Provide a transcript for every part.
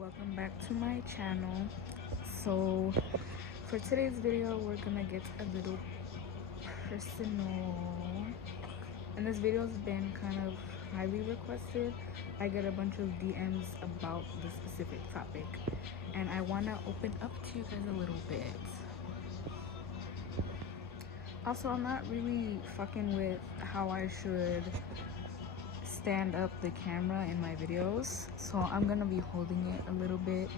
Welcome back to my channel. So for today's video we're gonna get a little personal, and this video has been kind of highly requested. I get a bunch of DMs about this specific topic and I want to open up to you guys a little bit. Also, I'm not really fucking with how I should stand up the camera in my videos, so I'm gonna be holding it a little bit.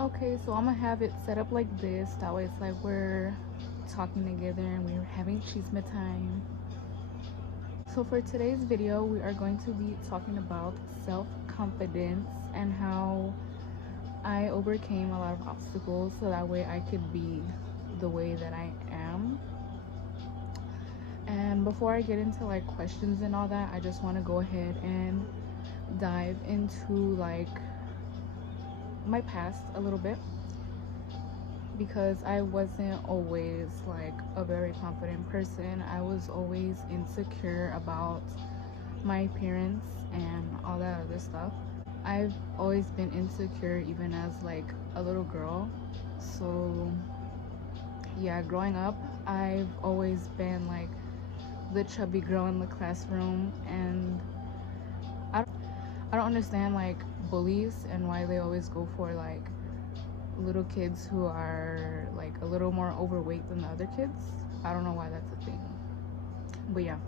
Okay, so I'm gonna have it set up like this, that way it's like we're talking together and we're having chisme time. So for today's video we are going to be talking about self-confidence and how I overcame a lot of obstacles so that way I could be the way that I am. And before I get into like questions and all that, I just want to go ahead and dive into like my past a little bit, because I wasn't always like a very confident person. I was always insecure about my appearance and all that other stuff. I've always been insecure even as like a little girl. So yeah, growing up I've always been like the chubby girl in the classroom, and I don't understand like bullies and why they always go for like little kids who are like a little more overweight than the other kids. I don't know why that's a thing, but yeah.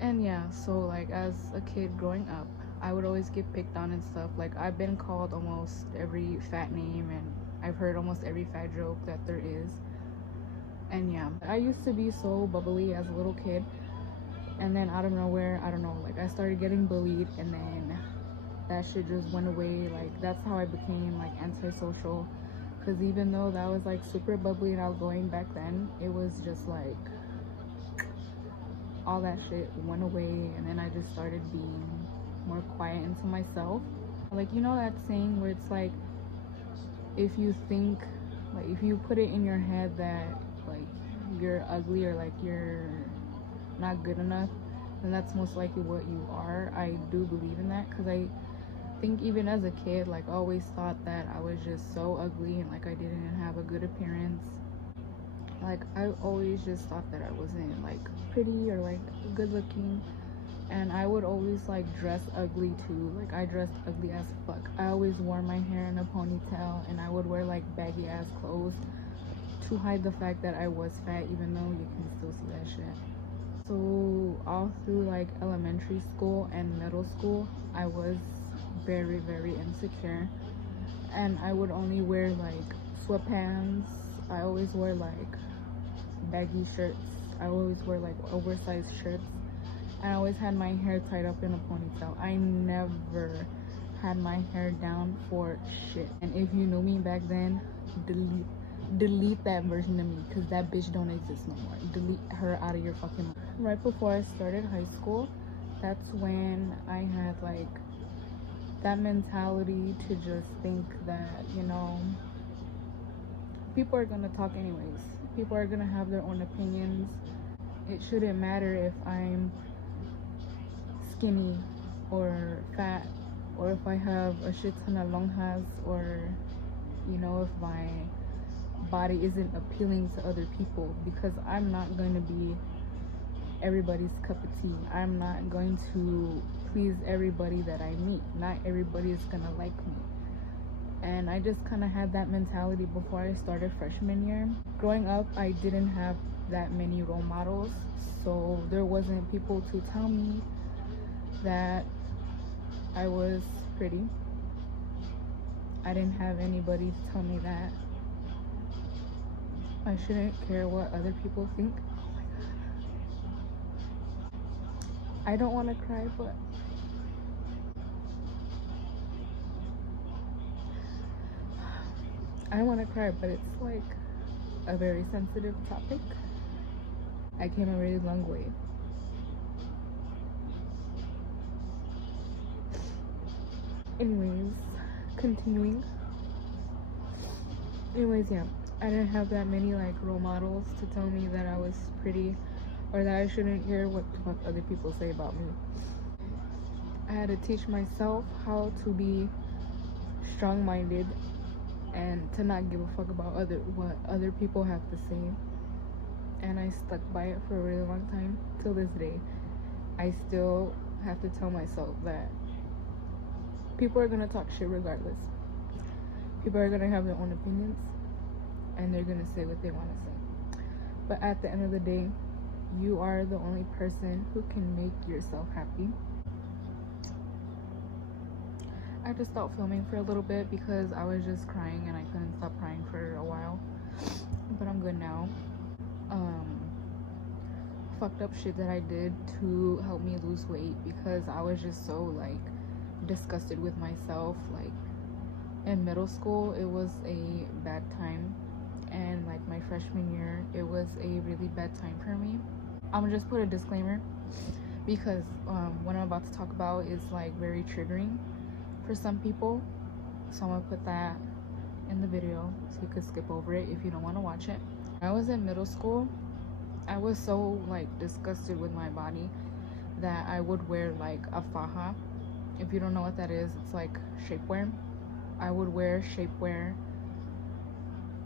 And yeah, so like as a kid growing up I would always get picked on and stuff. Like I've been called almost every fat name and I've heard almost every fat joke that there is. And yeah, I used to be so bubbly as a little kid, and then out of nowhere, I don't know, like I started getting bullied, and then that shit just went away. Like that's how I became like antisocial, because even though that was like super bubbly and outgoing back then, it was just like all that shit went away, and then I just started being more quiet into myself. Like, you know that saying where it's like, if you think, like if you put it in your head that like you're ugly or like you're not good enough, then that's most likely what you are. I do believe in that, because I think even as a kid, like I always thought that I was just so ugly and like I didn't have a good appearance. Like I always just thought that I wasn't like pretty or like good looking, and I would always like dress ugly too. Like I dressed ugly as fuck. I always wore my hair in a ponytail, and I would wear like baggy ass clothes to hide the fact that I was fat, even though you can still see that shit. So all through like elementary school and middle school I was very insecure, and I would only wear like sweatpants. I always wore like baggy shirts. I always wear like oversized shirts. I always had my hair tied up in a ponytail. I never had my hair down for shit. And if you know me back then, delete that version of me, because that bitch don't exist no more. Delete her out of your fucking life. Right before I started high school, that's when I had like that mentality to just think that, you know, people are gonna talk anyways. People are gonna have their own opinions. It shouldn't matter if I'm skinny or fat, or if I have a shit ton of lonjas, or you know, if my body isn't appealing to other people, because I'm not going to be everybody's cup of tea. I'm not going to please everybody that I meet. Not everybody is gonna like me. And I just kind of had that mentality before I started freshman year. Growing up I didn't have that many role models, so there wasn't people to tell me that I was pretty. I didn't have anybody to tell me that I shouldn't care what other people think. Oh my god. I don't want to cry, but I want to cry, but it's like a very sensitive topic. I came a really long way. Anyways, continuing. Anyways, yeah, I didn't have that many like role models to tell me that I was pretty. or that I shouldn't hear what the fuck other people say about me. I had to teach myself how to be strong-minded and to not give a fuck about what other people have to say. And I stuck by it for a really long time. Till this day, I still have to tell myself that people are gonna talk shit regardless. People are gonna have their own opinions, and they're gonna say what they want to say. But at the end of the day, you are the only person who can make yourself happy. I just stopped filming for a little bit because I was just crying and I couldn't stop crying for a while. But I'm good now. Fucked up shit that I did to help me lose weight, because I was just so like disgusted with myself. Like in middle school, it was a bad time, and like my freshman year, it was a really bad time for me. I'm gonna just put a disclaimer, because what I'm about to talk about is like very triggering for some people, so I'm gonna put that in the video so you could skip over it if you don't want to watch it. I was in middle school. I was so like disgusted with my body that I would wear like a faja. If you don't know what that is, it's like shapewear. I would wear shapewear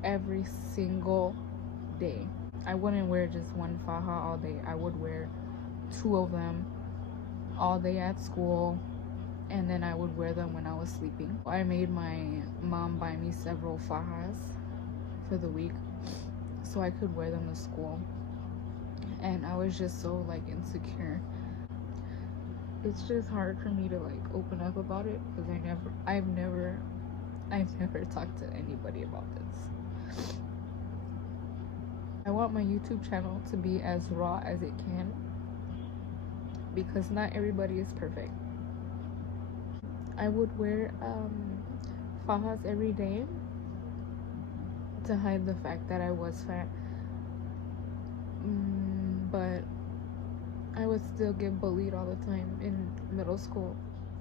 every single day. I wouldn't wear just one faja all day. I would wear 2 of them all day at school, and then I would wear them when I was sleeping. I made my mom buy me several fajas for the week so I could wear them to school. And I was just so like insecure. It's just hard for me to like open up about it because I've never talked to anybody about this. I want my YouTube channel to be as raw as it can, because not everybody is perfect. I would wear fajas every day to hide the fact that I was fat. But I would still get bullied all the time in middle school.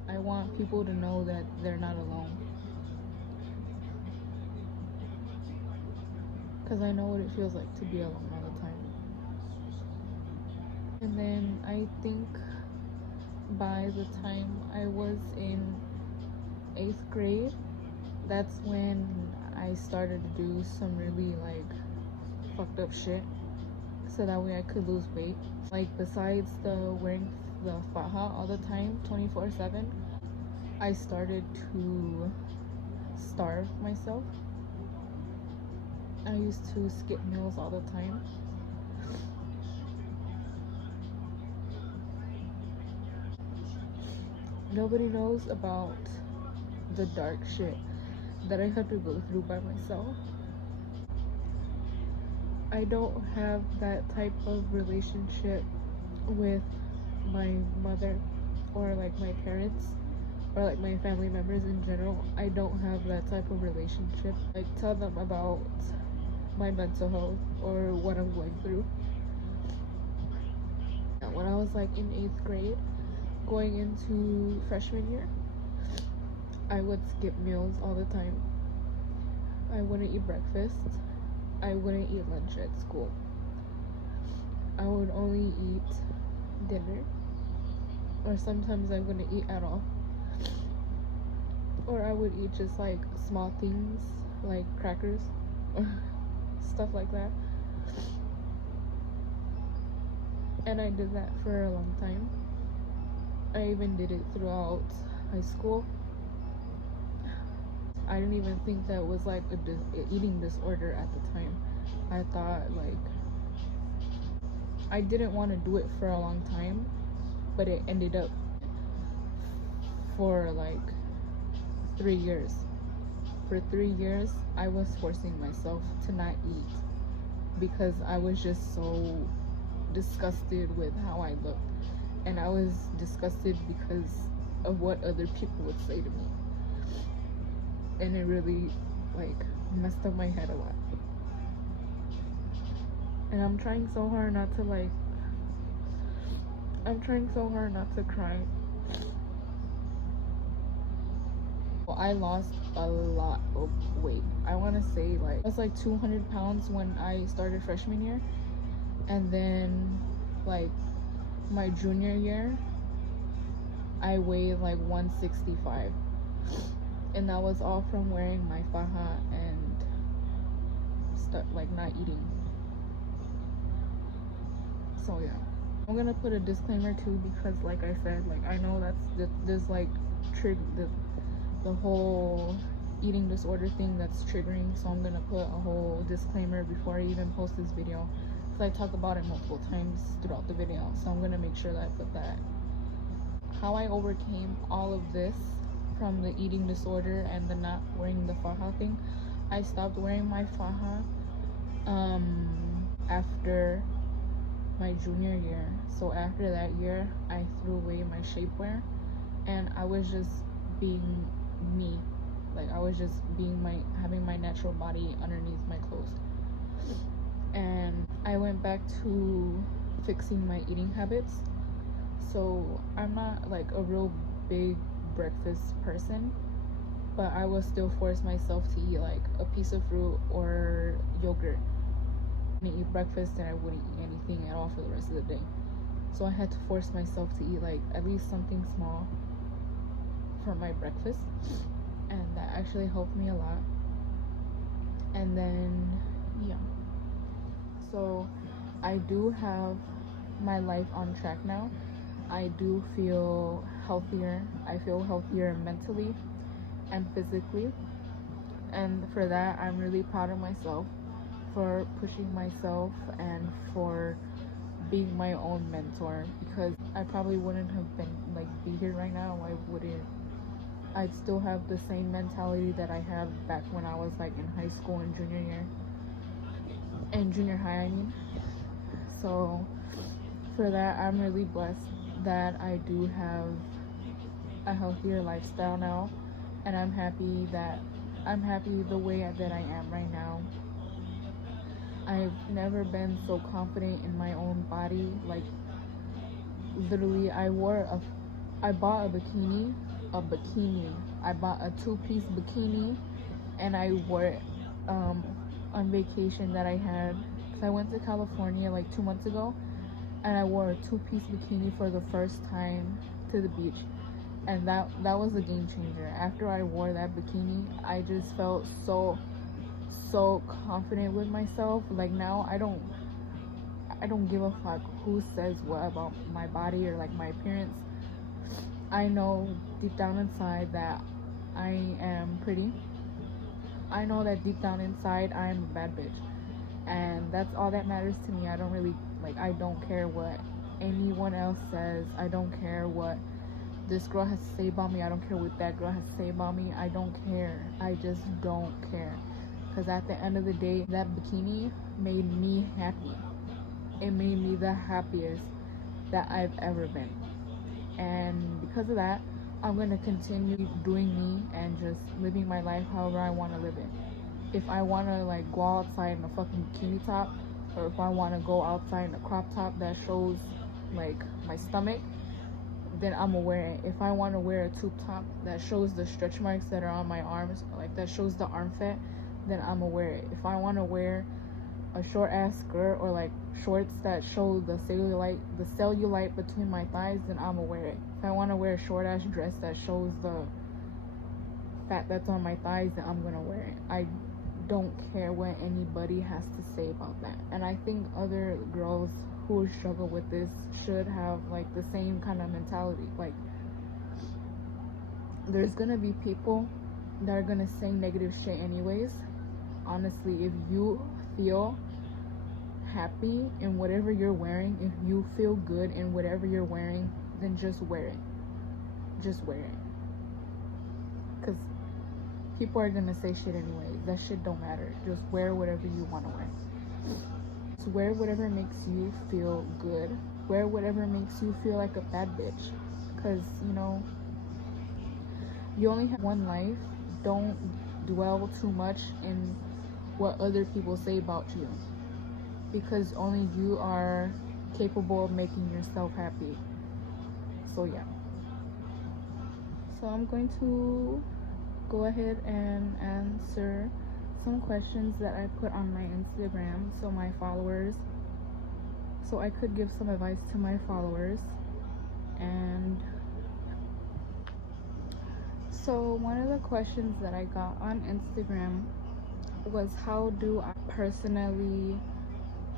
I want people to know that they're not alone, because I know what it feels like to be alone all the time. And then I think by the time I was in 8th grade, that's when I started to do some really like fucked up shit so that way I could lose weight. Like besides the wearing the faja all the time 24/7, I started to starve myself. I used to skip meals all the time. Nobody knows about the dark shit that I had to go through by myself. I don't have that type of relationship with my mother or like my parents or like my family members in general. I don't have that type of relationship. Like tell them about my mental health or what I'm going through. When I was like in 8th grade, going into freshman year, I would skip meals all the time. I wouldn't eat breakfast. I wouldn't eat lunch at school. I would only eat dinner, or sometimes I wouldn't eat at all. Or I would eat just like small things like crackers or stuff like that. And I did that for a long time. I even did it throughout high school. I didn't even think that was like an eating disorder at the time. I thought like I didn't want to do it for a long time, but it ended up for like 3 years. For 3 years, I was forcing myself to not eat because I was just so disgusted with how I looked. And I was disgusted because of what other people would say to me. And it really like messed up my head a lot. And I'm trying so hard not to cry. Well, I lost a lot of weight. I want to say like I was like 200 pounds when I started freshman year, and then like my junior year, I weighed like 165, and that was all from wearing my faja and stuff, like not eating. So yeah, I'm gonna put a disclaimer too, because like I said, like I know that's this like the whole eating disorder thing that's triggering. So I'm gonna put a whole disclaimer before I even post this video, because I talk about it multiple times throughout the video. So I'm gonna make sure that I put that. How I overcame all of this from the eating disorder and the not wearing the faja thing, I stopped wearing my faja after my junior year. So after that year, I threw away my shapewear, and I was just being me. Like I was just being having my natural body underneath my clothes. And I went back to fixing my eating habits. So I'm not like a real big breakfast person, but I will still force myself to eat like a piece of fruit or yogurt. I wouldn't eat breakfast, and I wouldn't eat anything at all for the rest of the day. So I had to force myself to eat like at least something small for my breakfast, and that actually helped me a lot. And then yeah, so I do have my life on track now. I do feel healthier. I feel healthier mentally and physically, and for that I'm really proud of myself for pushing myself and for being my own mentor, because I probably wouldn't have been like be here right now. I'd still have the same mentality that I have back when I was like in high school and junior year and junior high, I mean. So for that, I'm really blessed that I do have a healthier lifestyle now, and I'm happy the way that I am right now. I've never been so confident in my own body. Like literally, I bought a bikini. I bought a 2-piece bikini, and I wore it on vacation that I had. So I went to California like 2 months ago, and I wore a 2-piece bikini for the first time to the beach, and that was a game changer. After I wore that bikini, I just felt so confident with myself. Like now I don't give a fuck who says what about my body or like my appearance. I know deep down inside that I am pretty. I know that deep down inside I am a bad bitch, and that's all that matters to me. I don't care what anyone else says. I don't care what this girl has to say about me. I don't care what that girl has to say about me. I don't care. I just don't care, because at the end of the day, that bikini made me happy. It made me the happiest that I've ever been. And because of that, I'm going to continue doing me and just living my life however I want to live it. If I want to like go outside in a fucking bikini top, or if I want to go outside in a crop top that shows like my stomach, then I'm gonna wear it. If I want to wear a tube top that shows the stretch marks that are on my arms, like that shows the arm fat, then I'm gonna wear it. If I want to wear a short ass skirt or like shorts that show the cellulite between my thighs, then I'm gonna wear it. If I want to wear a short ass dress that shows the fat that's on my thighs, then I'm gonna wear it. I don't care what anybody has to say about that. And I think other girls who struggle with this should have like the same kind of mentality. Like there's gonna be people that are gonna say negative shit anyways. Honestly, if you feel happy in whatever you're wearing, if you feel good in whatever you're wearing, then just wear it. Just wear it. Because people are gonna say shit anyway. That shit don't matter. Just wear whatever you want to wear. Just wear whatever makes you feel good. Wear whatever makes you feel like a bad bitch. Because, you know, you only have one life. Don't dwell too much in what other people say about you, because only you are capable of making yourself happy. So yeah, so I'm going to go ahead and answer some questions that I put on my Instagram, so my followers so I could give some advice to my followers. And so one of the questions that I got on Instagram was, how do I personally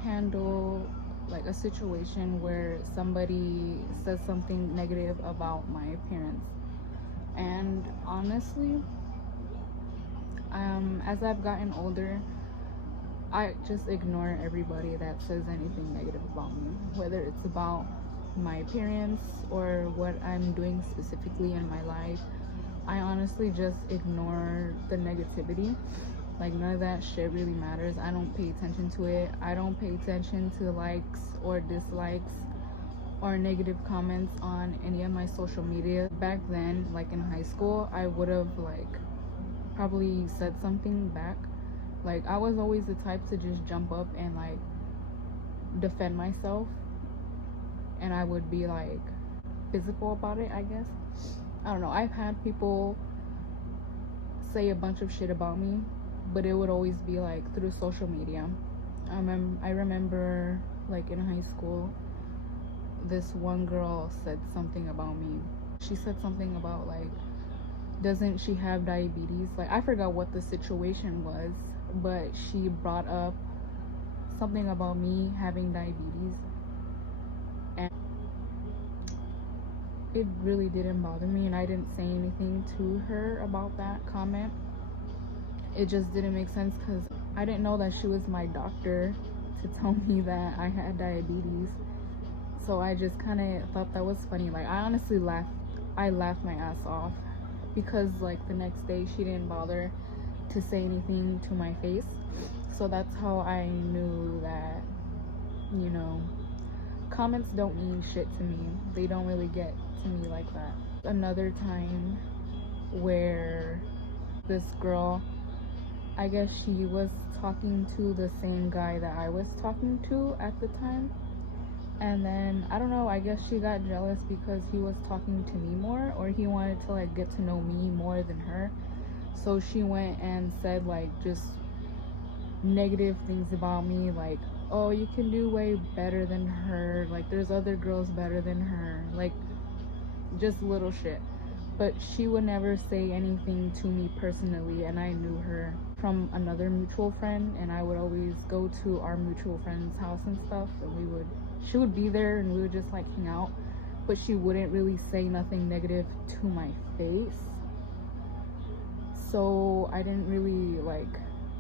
handle like a situation where somebody says something negative about my appearance? And honestly, as I've gotten older, I just ignore everybody that says anything negative about me, whether it's about my appearance or what I'm doing specifically in my life. I honestly just ignore the negativity. Like, none of that shit really matters. I don't pay attention to it. I don't pay attention to likes or dislikes or negative comments on any of my social media. Back then, like in high school, I would have like probably said something back. Like, I was always the type to just jump up and like defend myself, and I would be like physical about it, I guess. I don't know. I've had people say a bunch of shit about me, but it would always be like through social media. I remember like in high school, this one girl said something about me. She said something about like, doesn't she have diabetes? Like, I forgot what the situation was, but she brought up something about me having diabetes, and it really didn't bother me, and I didn't say anything to her about that comment. It just didn't make sense because I didn't know that she was my doctor to tell me that I had diabetes. So I just kind of thought that was funny. Like, I honestly laughed. I laughed my ass off because like the next day she didn't bother to say anything to my face. So that's how I knew that, you know, comments don't mean shit to me. They don't really get to me like that. Another time where this girl, I guess she was talking to the same guy that I was talking to at the time. And then, I don't know, I guess she got jealous because he was talking to me more, or he wanted to like get to know me more than her. So she went and said like just negative things about me, like, oh, you can do way better than her, like there's other girls better than her, like just little shit. But she would never say anything to me personally, and I knew her from another mutual friend, and I would always go to our mutual friend's house and stuff, and she would be there and we would just like hang out, but she wouldn't really say nothing negative to my face. So I didn't really like,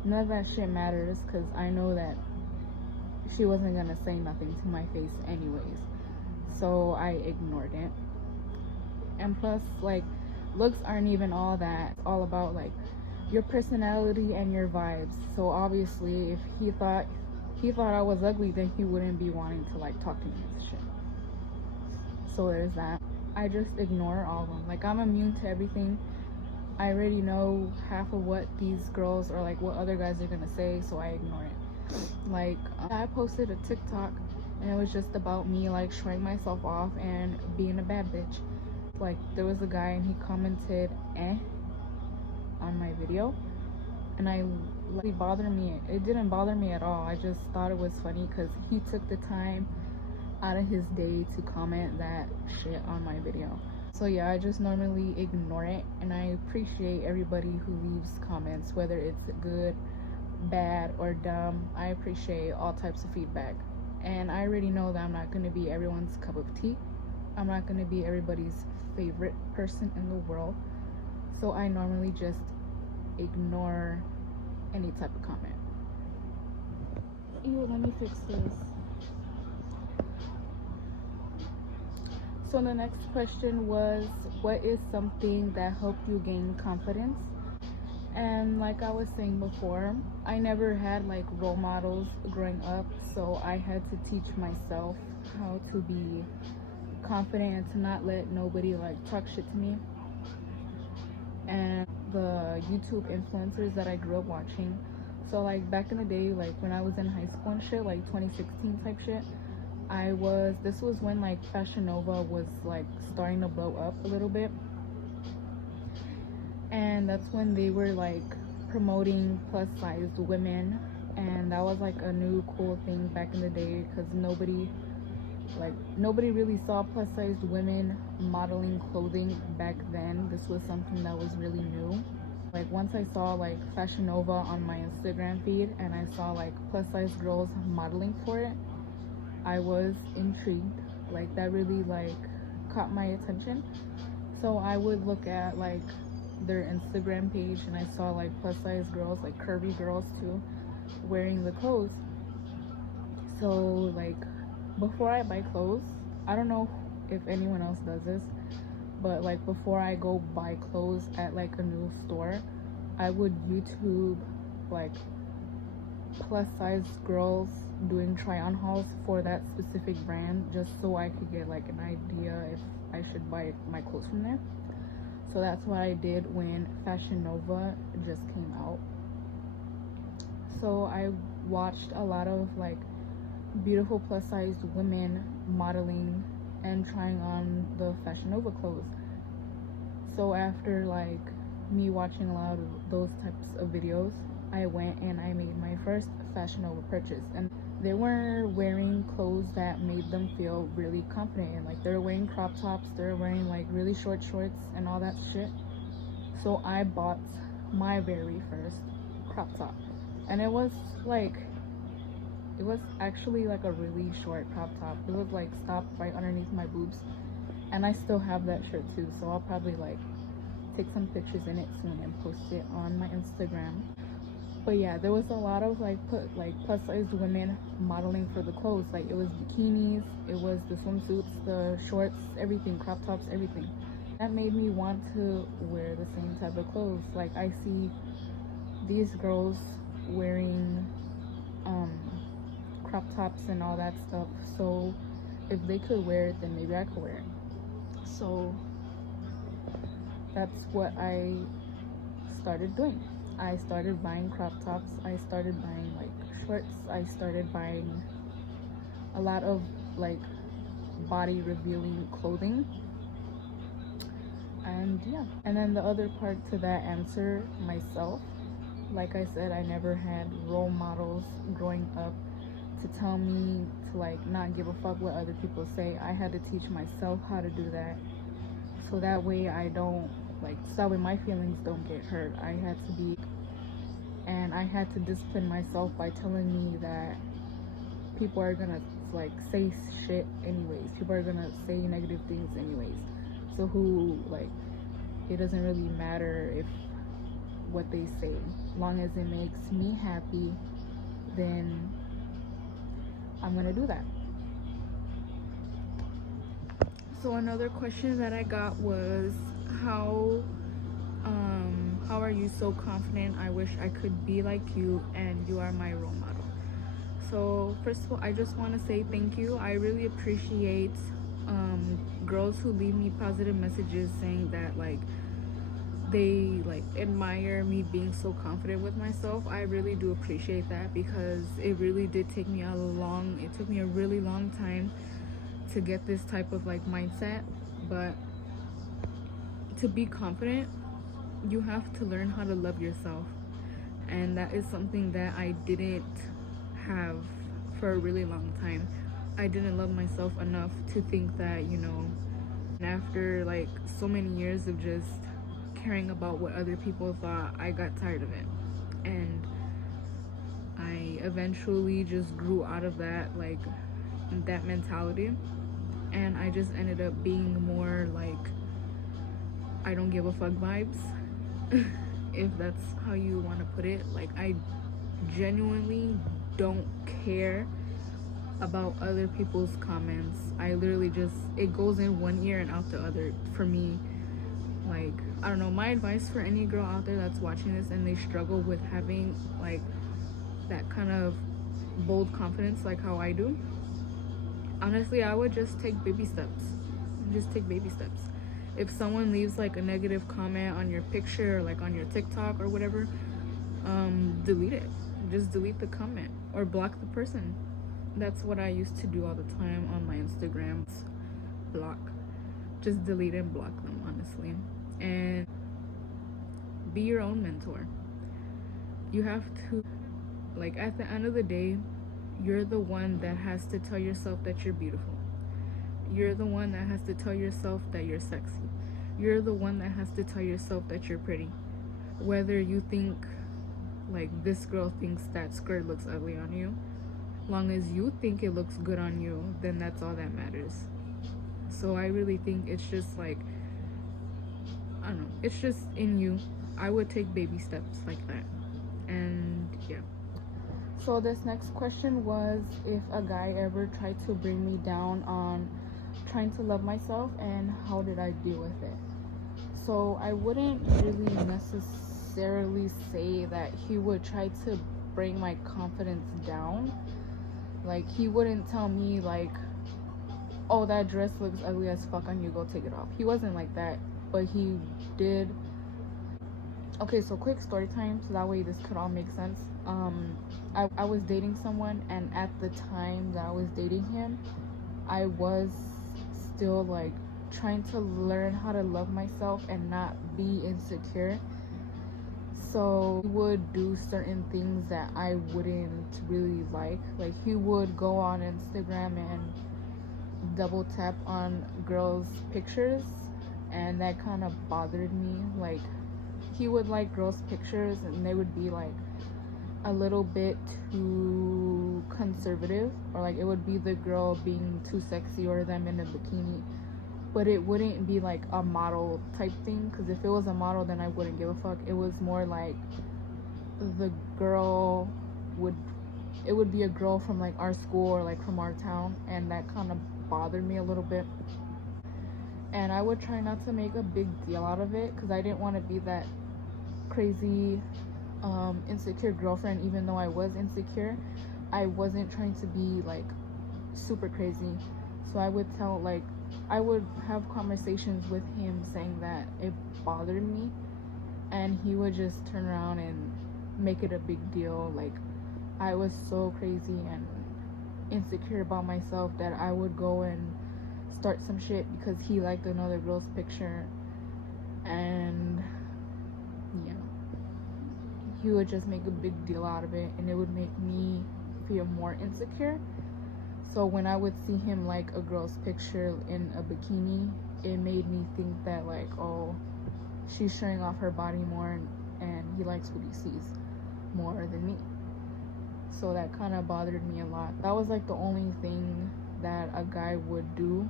none of that shit matters because I know that she wasn't gonna say nothing to my face anyways. So I ignored it. And plus, like, looks aren't even all that. It's all about like your personality and your vibes. So obviously if he thought I was ugly, then he wouldn't be wanting to like talk to me and shit. So there's that. I just ignore all of them. Like, I'm immune to everything. I already know half of what these girls or like what other guys are gonna say, so I ignore it. Like, I posted a TikTok and it was just about me like showing myself off and being a bad bitch. Like, there was a guy and he commented on my video, and it bothered me. It didn't bother me at all. I just thought it was funny because he took the time out of his day to comment that shit on my video. So yeah, I just normally ignore it, and I appreciate everybody who leaves comments, whether it's good, bad, or dumb. I appreciate all types of feedback, and I already know that I'm not going to be everyone's cup of tea. I'm not going to be everybody's favorite person in the world, so I normally just ignore any type of comment. Ew, let me fix this. So the next question was, what is something that helped you gain confidence? And like I was saying before, I never had like role models growing up, so I had to teach myself how to be confident and to not let nobody like talk shit to me. And the YouTube influencers that I grew up watching, so like back in the day, like when I was in high school and shit, like 2016 type shit, this was when like Fashion Nova was like starting to blow up a little bit, and that's when they were like promoting plus sized women and that was like a new cool thing back in the day, because nobody really saw plus sized women modeling clothing back then. This was something that was really new. Like once I saw like Fashion Nova on my Instagram feed and I saw like plus size girls modeling for it, I was intrigued. Like that really like caught my attention. So I would look at like their Instagram page and I saw like plus size girls, like curvy girls too, wearing the clothes. So like before I buy clothes, I don't know if anyone else does this, but like before I go buy clothes at like a new store, I would YouTube like plus size girls doing try on hauls for that specific brand, just so I could get like an idea if I should buy my clothes from there. So that's what I did when Fashion Nova just came out. So I watched a lot of like beautiful plus sized women modeling and trying on the Fashion Nova clothes. So after like me watching a lot of those types of videos, I went and I made my first Fashion Nova purchase. And they were wearing clothes that made them feel really confident, and like they're wearing crop tops, they're wearing like really short shorts and all that shit. So I bought my very first crop top, and it was actually like a really short crop top. It was like stopped right underneath my boobs, and I still have that shirt too, so I'll probably like take some pictures in it soon and post it on my Instagram. But yeah, there was a lot of like plus sized women modeling for the clothes. Like it was bikinis, it was the swimsuits, the shorts, everything, crop tops, everything. That made me want to wear the same type of clothes. Like I see these girls wearing crop tops and all that stuff, so if they could wear it, then maybe I could wear it. So that's what I started doing. I started buying crop tops, I started buying like shorts, I started buying a lot of like body revealing clothing. And yeah, and then the other part to that answer, myself. Like I said, I never had role models growing up to tell me to like not give a fuck what other people say. I had to teach myself how to do that, so that way I don't like, so that way my feelings don't get hurt. I had to discipline myself by telling me that people are gonna like say shit anyways. People are gonna say negative things anyways. So who, like, it doesn't really matter if what they say, long as it makes me happy, then I'm gonna do that. So another question that I got was how are you so confident? I wish I could be like you, and you are my role model. So first of all, I just want to say thank you. I really appreciate girls who leave me positive messages saying that like they like admire me being so confident with myself. I really do appreciate that, because it really did take me it took me a really long time to get this type of like mindset. But to be confident, you have to learn how to love yourself, and that is something that I didn't have for a really long time. I didn't love myself enough to think that, you know, after like so many years of just caring about what other people thought, I got tired of it, and I eventually just grew out of that, like that mentality, and I just ended up being more like I don't give a fuck vibes, if that's how you want to put it. Like I genuinely don't care about other people's comments. I literally just, it goes in one ear and out the other for me. Like, I don't know, my advice for any girl out there that's watching this and they struggle with having like that kind of bold confidence like how I do, honestly, I would just take baby steps. If someone leaves like a negative comment on your picture or like on your TikTok or whatever, delete it. Just delete the comment or block the person. That's what I used to do all the time on my Instagram. Block. Just delete and block them, honestly. And be your own mentor. You have to Like, at the end of the day, you're the one that has to tell yourself that you're beautiful. You're the one that has to tell yourself that you're sexy. You're the one that has to tell yourself that you're pretty. Whether you think, like, this girl thinks that skirt looks ugly on you, long as you think it looks good on you, then that's all that matters. So I really think it's just like, I don't know, it's just in you. I would take baby steps like that. And yeah. So this next question was if a guy ever tried to bring me down on trying to love myself, and how did I deal with it. So I wouldn't really necessarily say that he would try to bring my confidence down. Like, he wouldn't tell me like, oh, that dress looks ugly as fuck on you, go take it off. He wasn't like that, but he did. Okay, so quick story time, so that way this could all make sense. I was dating someone, and at the time that I was dating him, I was still like trying to learn how to love myself and not be insecure. So he would do certain things that I wouldn't really like. Like, he would go on Instagram and double tap on girls' pictures, and that kind of bothered me. Like, he would like girls' pictures and they would be like a little bit too conservative, or like it would be the girl being too sexy or them in a bikini, but it wouldn't be like a model type thing, because if it was a model then I wouldn't give a fuck. It was more like the girl would, it would be a girl from like our school or like from our town, and that kind of bothered me a little bit. And I would try not to make a big deal out of it, because I didn't want to be that crazy insecure girlfriend. Even though I was insecure, I wasn't trying to be like super crazy. So I would tell, like, I would have conversations with him saying that it bothered me, and he would just turn around and make it a big deal. Like, I was so crazy and insecure about myself that I would go and start some shit because he liked another girl's picture. And yeah, he would just make a big deal out of it, and it would make me feel more insecure. So when I would see him like a girl's picture in a bikini, it made me think that like, oh, she's showing off her body more, and he likes what he sees more than me. So that kind of bothered me a lot. That was like the only thing that a guy would do.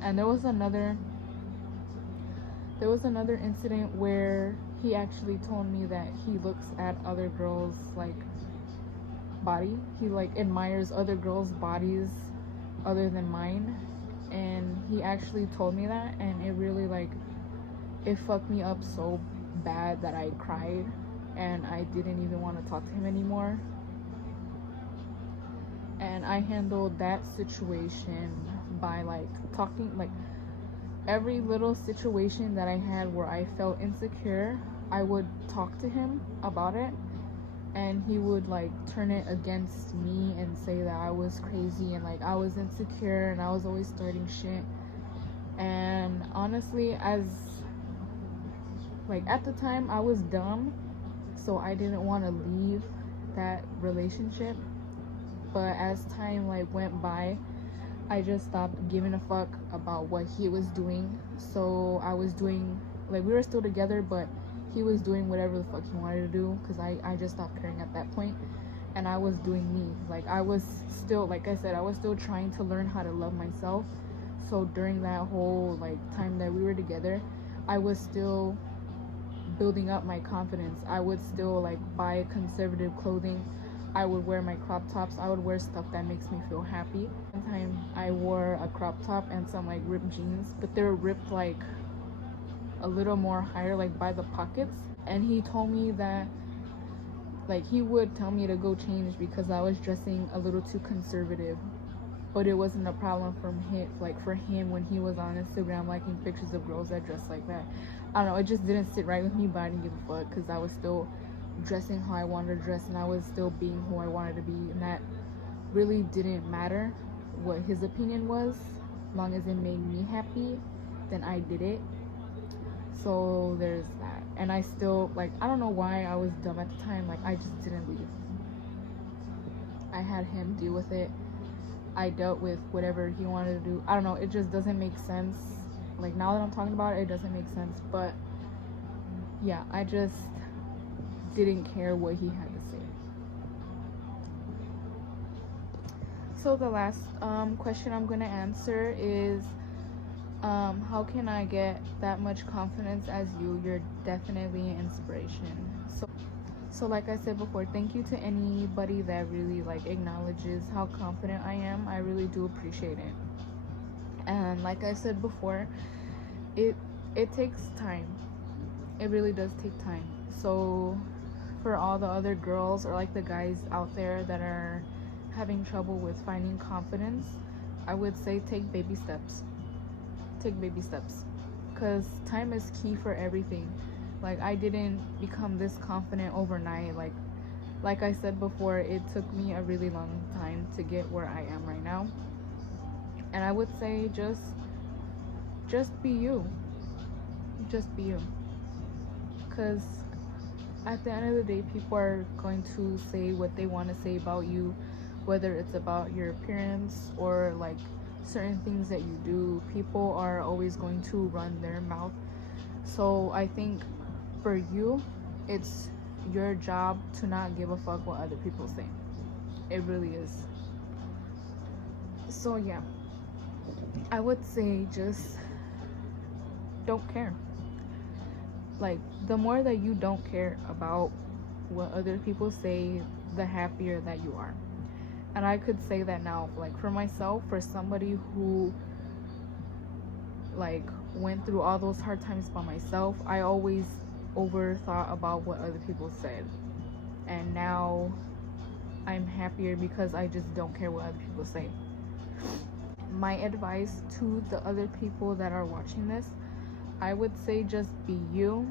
And there was another incident where he actually told me that he looks at other girls' like body. He like admires other girls' bodies other than mine. And he actually told me that, and it really like, it fucked me up so bad that I cried, and I didn't even want to talk to him anymore. And I handled that situation by like talking, like every little situation that I had where I felt insecure, I would talk to him about it, and he would like turn it against me and say that I was crazy and like I was insecure and I was always starting shit. And honestly, as like at the time I was dumb, so I didn't want to leave that relationship. But as time like went by, I just stopped giving a fuck about what he was doing. So I was doing, like, we were still together, but he was doing whatever the fuck he wanted to do, because I just stopped caring at that point. And I was doing me. Like, I was still, like I said, I was still trying to learn how to love myself. So during that whole like time that we were together, I was still building up my confidence. I would still like buy conservative clothing. I would wear my crop tops. I would wear stuff that makes me feel happy. One time I wore a crop top and some like ripped jeans, but they were ripped like a little more higher, like by the pockets. And he told me that like he would tell me to go change because I was dressing a little too conservative. But it wasn't a problem for him, like for him, when he was on Instagram liking pictures of girls that dress like that. I don't know, it just didn't sit right with me, but I didn't give a fuck because I was still dressing how I wanted to dress, and I was still being who I wanted to be, and that really didn't matter what his opinion was. As long as it made me happy, then I did it. So there's that. And I still, like, I don't know why I was dumb at the time, like I just didn't leave. I had him deal with it. I dealt with whatever he wanted to do. I don't know, it just doesn't make sense. Like, now that I'm talking about it, it doesn't make sense. But yeah, I just didn't care what he had to say. So the last question I'm gonna answer is, how can I get that much confidence as you? You're definitely an inspiration. So like I said before, thank you to anybody that really like acknowledges how confident I am. I really do appreciate it. And like I said before, it takes time. It really does take time. So for all the other girls or like the guys out there that are having trouble with finding confidence, I would say take baby steps. Take baby steps, because time is key for everything. Like, I didn't become this confident overnight. Like I said before, it took me a really long time to get where I am right now. And I would say just be you. Just be you. Because at the end of the day, people are going to say what they want to say about you, whether it's about your appearance or like certain things that you do. People are always going to run their mouth. So I think for you, it's your job to not give a fuck what other people say. It really is. So yeah, I would say just don't care. Like, the more that you don't care about what other people say, the happier that you are. And I could say that now, like, for myself, for somebody who like went through all those hard times by myself, I always overthought about what other people said. And now I'm happier because I just don't care what other people say. My advice to the other people that are watching this, I would say just be you.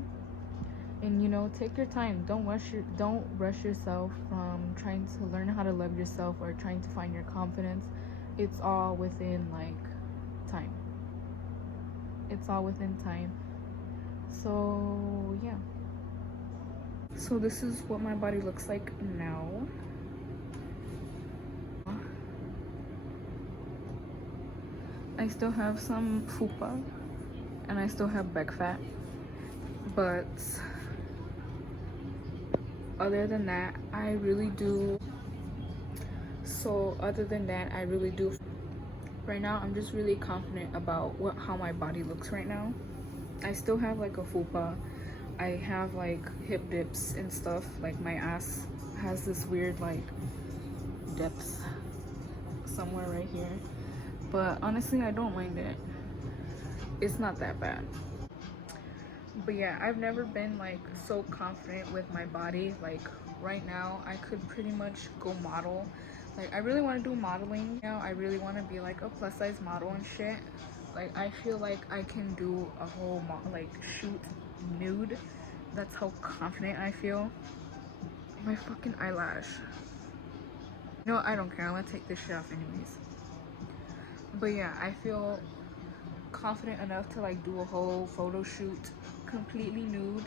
And, you know, take your time. Don't rush yourself from trying to learn how to love yourself or trying to find your confidence. It's all within like time. It's all within time. So yeah. So this is what my body looks like now. I still have some fupa and I still have back fat, but other than that, I really do. Right now, I'm just really confident about how my body looks right now. I still have like a fupa. I have like hip dips and stuff. Like, my ass has this weird like depth somewhere right here. But honestly, I don't mind it. It's not that bad. But yeah, I've never been like so confident with my body. Like, right now, I could pretty much go model. Like, I really want to do modeling now. I really want to be like a plus size model and shit. Like, I feel like I can do a whole like shoot nude. That's how confident I feel. My fucking eyelash. No, I don't care. I'm gonna take this shit off anyways. But yeah, I feel confident enough to like do a whole photo shoot completely nude,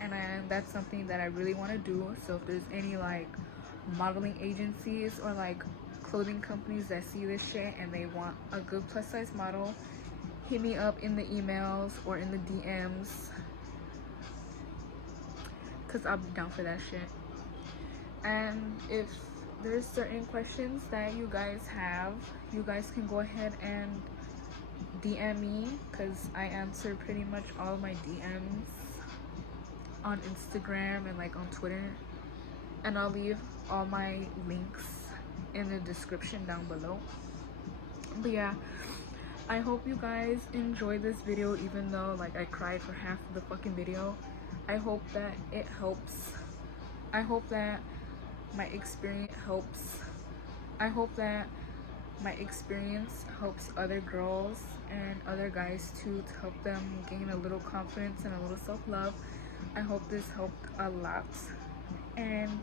and that's something that I really want to do. So if there's any like modeling agencies or like clothing companies that see this shit and they want a good plus size model, hit me up in the emails or in the DMs, because I'll be down for that shit. And if there's certain questions that you guys have, you guys can go ahead and DM me, because I answer pretty much all my DMs on Instagram and like on Twitter, and I'll leave all my links in the description down below. But yeah, I hope you guys enjoyed this video, even though like I cried for half of the fucking video. I hope that it helps. I hope that my experience helps. I hope that my experience helps other girls and other guys too, to help them gain a little confidence and a little self-love. I hope this helped a lot, and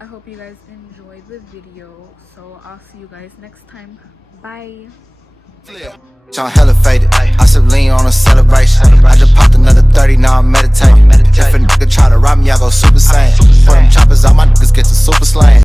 I hope you guys enjoyed the video. So I'll see you guys next time. Bye. I'm hella faded. I sip lean on a celebration. I just popped another 30, now I'm meditating. If a nigga try to rob me, I go super saiyan. For them choppers out, my niggas get to super slaying.